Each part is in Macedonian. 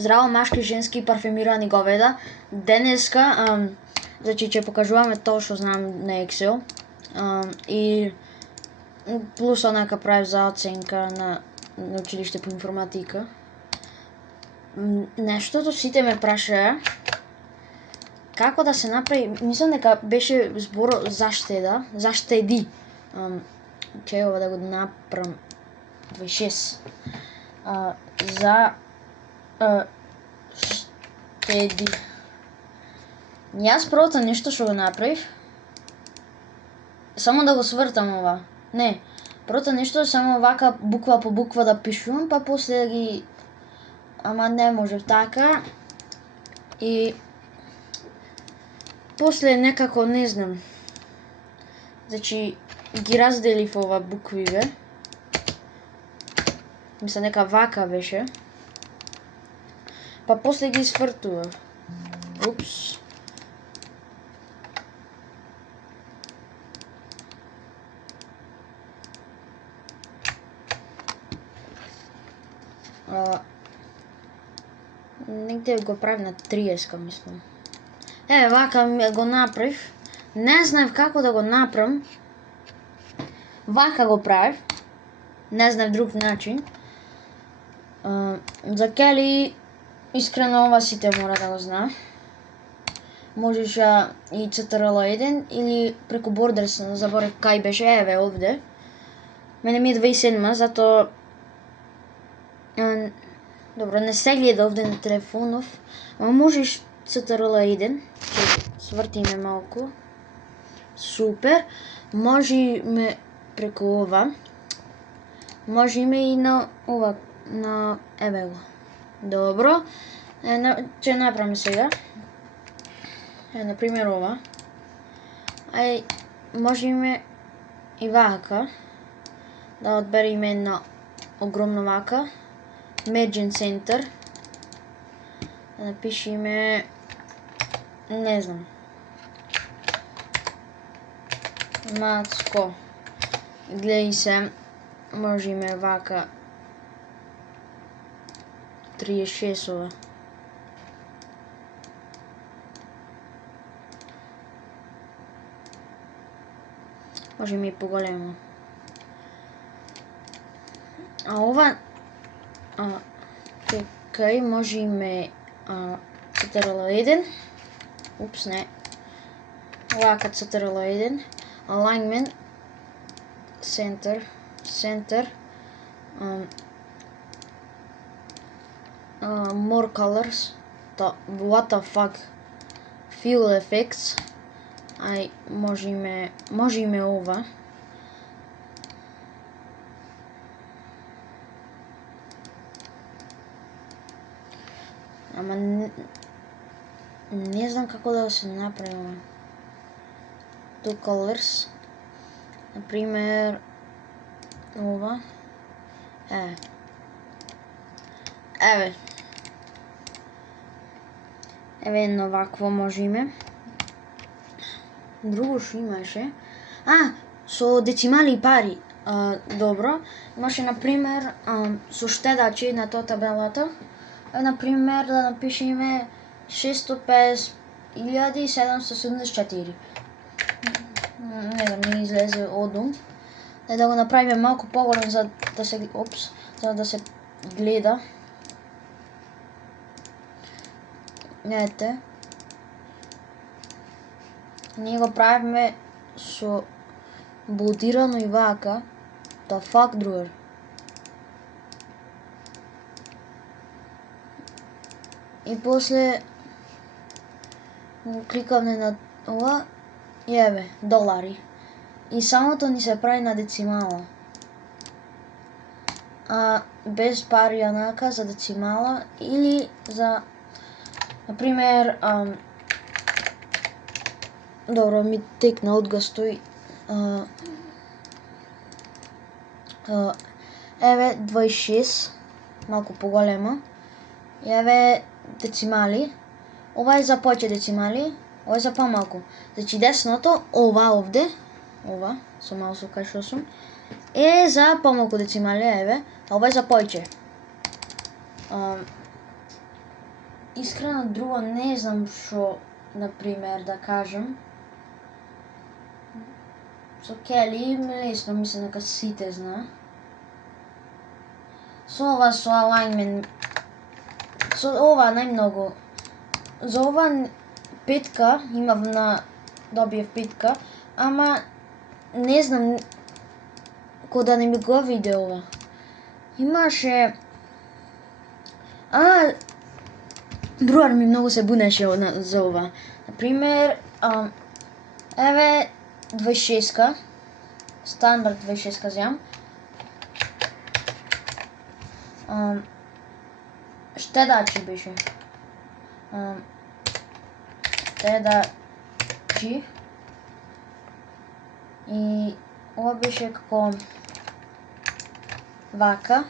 здраво машки, женски парфюмирани говеда. Денеска значи ќе покажуваме тоа што знам на Excel. И плюс онака правив за оценка на училиште по информатика. Нештото сите ме прашаа како да се направи, мислам дека беше збор заштеди. Ќе ова да го направам 26. За штеди. Јас првото нешто што го направив, само да го свртам ова. Не, првото нешто само вака буква по буква да пишувам, па после да ги... Ама не можев така. И после некако не знам. Значи ги разделив ова буквиве. Мисля нека вака беше. Па после ги свртував. Упс. Негде го правив на 30, мислам. Вака го направив. Не знаев како да го направам. Вака го правив. Не знаев друг начин. За Кели, искрено ова сите мора да го знае. Можеш и CTRL-1 или преку Borders, заборев кај беше, еве овде. Мене ми е 27, затоа добро, не се гледа овде на телефонов, ама можеш CTRL-1, ќе свртиме малку. Супер. Можеме преку ова. Можеме и на ова, на еве го. Добро. Ќе направиме сега. Например ова. Можеме и вака. Да одбереме една огромна вака. Merge Center. Да напишеме, не знам, Мацко. Гледај се, можеме вака 36 ова. Можеме и поголемо. А ова чекај, можеме CTRL-1. Упс, не. Вака CTRL-1. Alignment. Center. More colors. What the fuck. Fill effects. Можеме ова. Ама не знам како да се направи ова. Two colors. Например ова. Еве едно вакво можеме. Друго што имаше? Со децимали и пари. Добро. Имаше например со штедачи на тоа табелата. Например да напишеме 650.774. Не знам, не излезе одум. Да го направиме малку поголем за да се гледа. Ете. Ние го правиме со болдирано и вака. The fuck, другар. И после кликавме на ова и еве, долари. И самото ни се прави на децимала. Без пари онака за децимала или за, например, добро, ми текна одгастој. Еве 26, малку поголема. И еве децимали. Ова е за повеќе децимали, ова е за помалку. Значи десното, ова овде, ова, со маусот кај што сум, е за помалку децимали, еве, а ова е за повеќе. искрено друго не знам што, например, да кажам. Со Келли лесно мислам дека сите знае. Со ова со alignment, со ова најмногу. За ова 5 имав добиев 5, ама не знам кога да не ми го виде ова. Имаше другар ми многу се бунеше за ова. Например, еве 26-ка, стандард 26-ка земам. Штедачи беше. Штедачи. И ова беше како вака.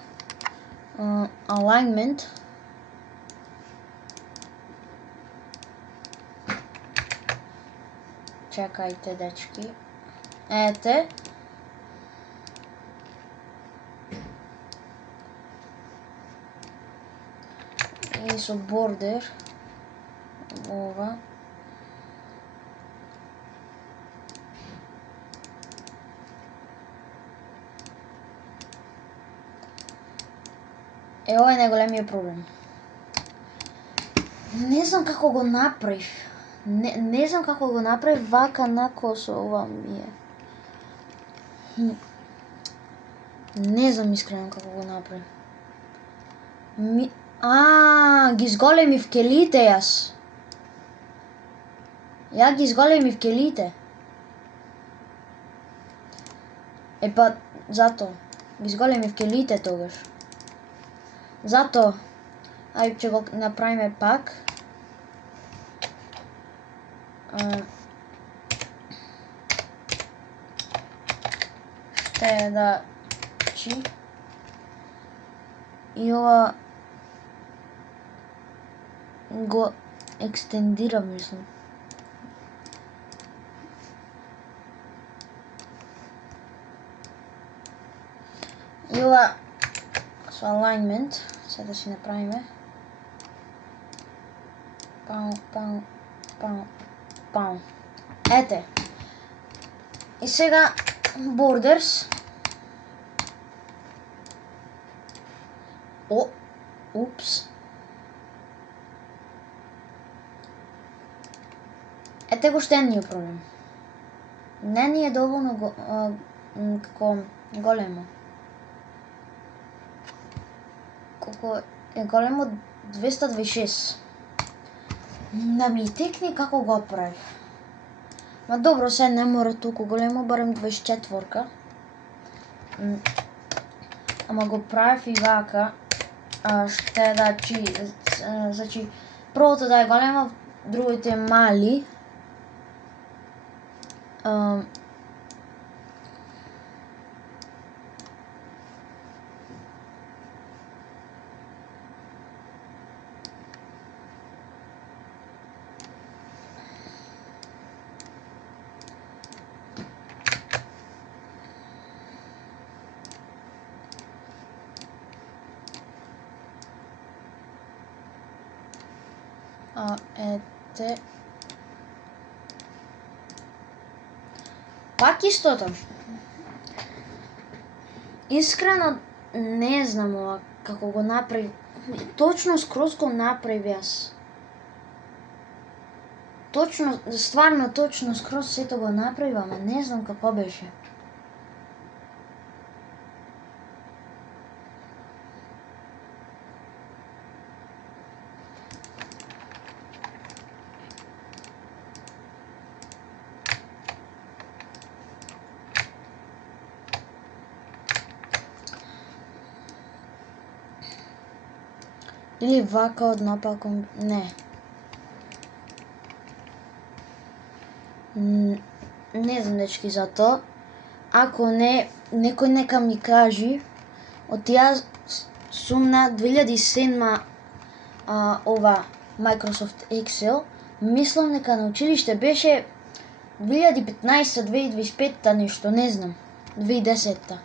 Alignment. Чекајте, дечки. Ете. И со бордер. Ова. Ова е најголемиот проблем. Не знам како го направив. Не знам како го направив вака нако со ова ми е. Не знам искрено како го направив. Ги изголемив келите јас. Ја ги изголемив келите. Епа, зато. Ги изголемив келите тогаш. Зато, ајде ќе го направиме пак. Штедачи. И ова го екстендирам, мислам. И ова со alignment, сега да си направиме. Пау. Ете. И сега borders. Упс. Ете го штедниот проблем. Не ни е доволно како големо. Колко е големо 226. Да ми текне како го правив. Ма добро, се не мора толку големо, барем 24-ка. Ама го правив и вака. Штедачи. Значи, првото да е големо, другите мали. Ете. Пак истото. Искрено не знам ова како го направи. Точно скроз го направи јас. Точно, стварно точно скроз сето го направи, ама не знам како беше. Или вака од напаком... Не. Не знам, дечки, за тоа. Ако не, некој нека ми кажи. Од јас сум на 2007 ова Microsoft Excel. Мислам дека на училиште беше 2015-2025 нешто, не знам. 2010-та.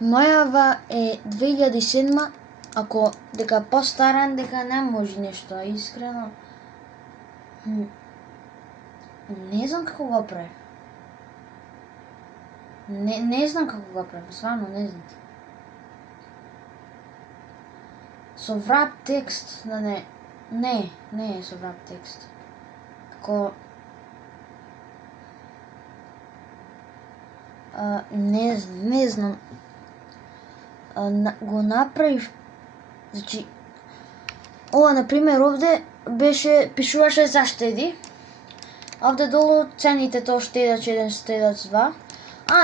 Мојава е 2007 Ако дека постаран, дека не може нешто, искрено. Не знам како го прави. Не знам како го прави, стварно не знам. Со wrap текст, да не е со wrap текст. Како не знам. Го направив. Значи ова на пример овде пишуваше заштеди. Овде долу цените тоа штедач 1, штедач 2.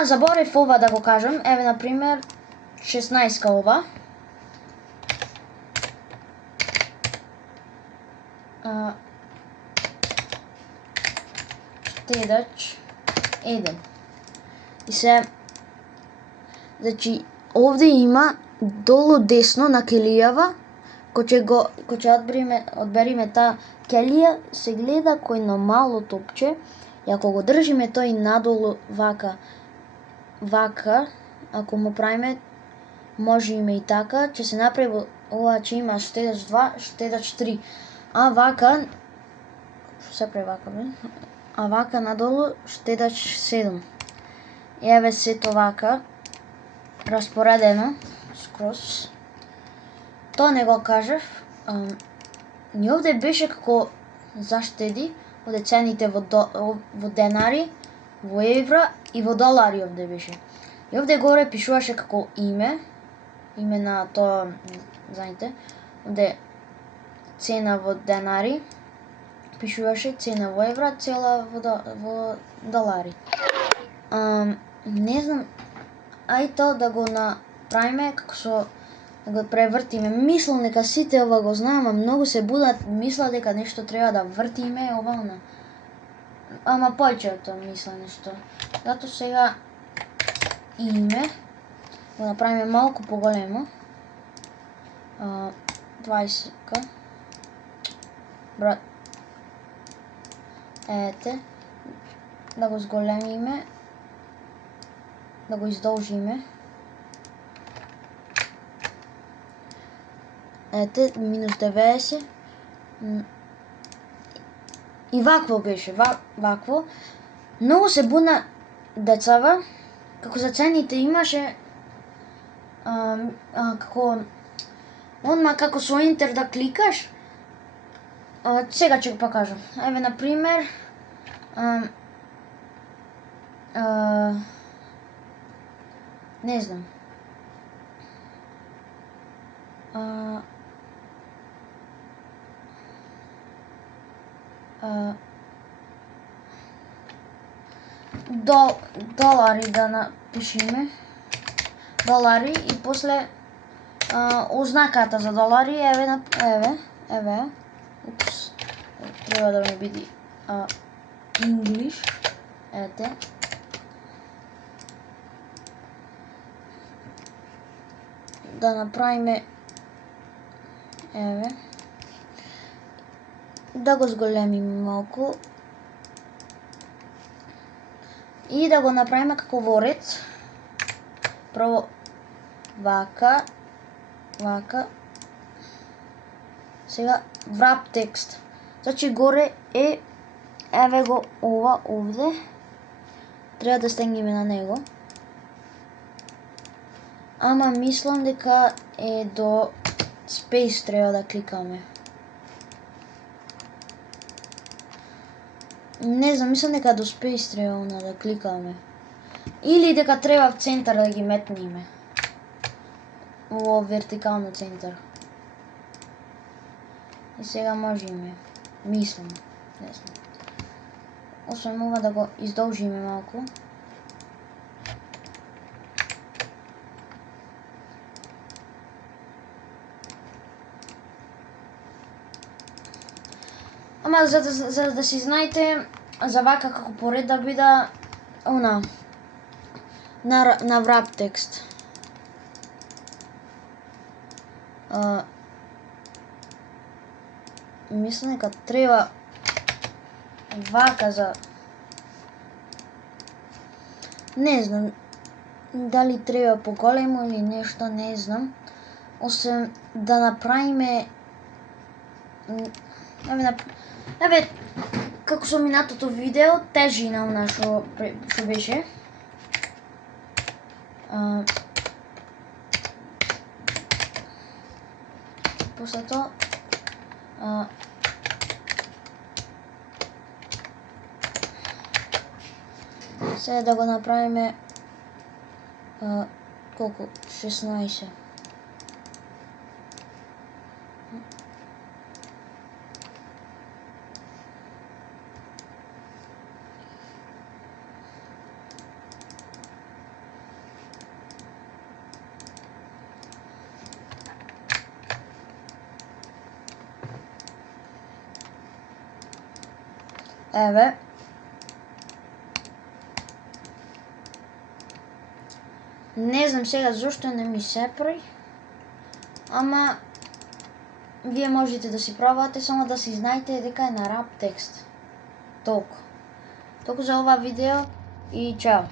Заборев ова да го кажам. Еве на пример 16 ова. Штедач 1. И се, значи овде има долу десно на келијава, кој ќе одбериме таа келија, се гледа кој на мало топче, и ако го држиме тој надолу вака, ако му правиме, може име и така, ќе се направи ова, ќе има штедач 2, штедач 3. А вака, што се прави вака, бе? А вака надолу штедач 7. И еве сето вака, распоредено, скроз. Тоа не го кажав. И овде беше како заштеди, овде цените во денари, во евра и во долари овде беше. И овде горе пишуваше како име на тоа, знаете, овде цена во денари, пишуваше цена во евра, цела во долари. Не знам, тоа да го направиме како со да го превртиме. Мислам дека сите ова го знаам, многу се будат, мислат дека нешто треба да вртиме, ова она. Ама повеќето мисла нешто. Зато сега име го направиме малку поголемо. 20-ка. Брат. Ете. Да го зголемиме. Да го издолжиме. Ете, минус 90. И вакво беше, вакво. Многу се буна децава, како за цените имаше, како, онма како со Enter да кликаш, сега ќе го покажам. Еве, например, не знам. Долари да напишиме. Долари и после ознаката за долари, еве. Упс. Треба да ми биде English. Ете. Да направиме, еве, да го зголемиме малку и да го направиме како во ред. Прво вака, сега wrap текст. Значи горе е, еве го ова овде, треба да стегнеме на него. Ама мислам дека е до space треба да кликаме. Не знам, мислам дека до space треба да кликаме. Или дека треба в центар да ги метнеме. Во вертикално центар. И сега можеме. Мислам. Не знам. Освен ова да го издолжиме малку. Ама за да си знаете, за вака како поред да биде она на wrap текст. Мислам дека треба вака за... Не знам дали треба поголемо или нешто, не знам. освен да направиме еве како со минатото видео тежина она што беше. После тоа сега да го направиме колку? 16. Еве. Не знам сега зошто не ми се прави, ама вие можете да си пробате, само да си знаете дека е на рап текст. Толку за ова видео и чао.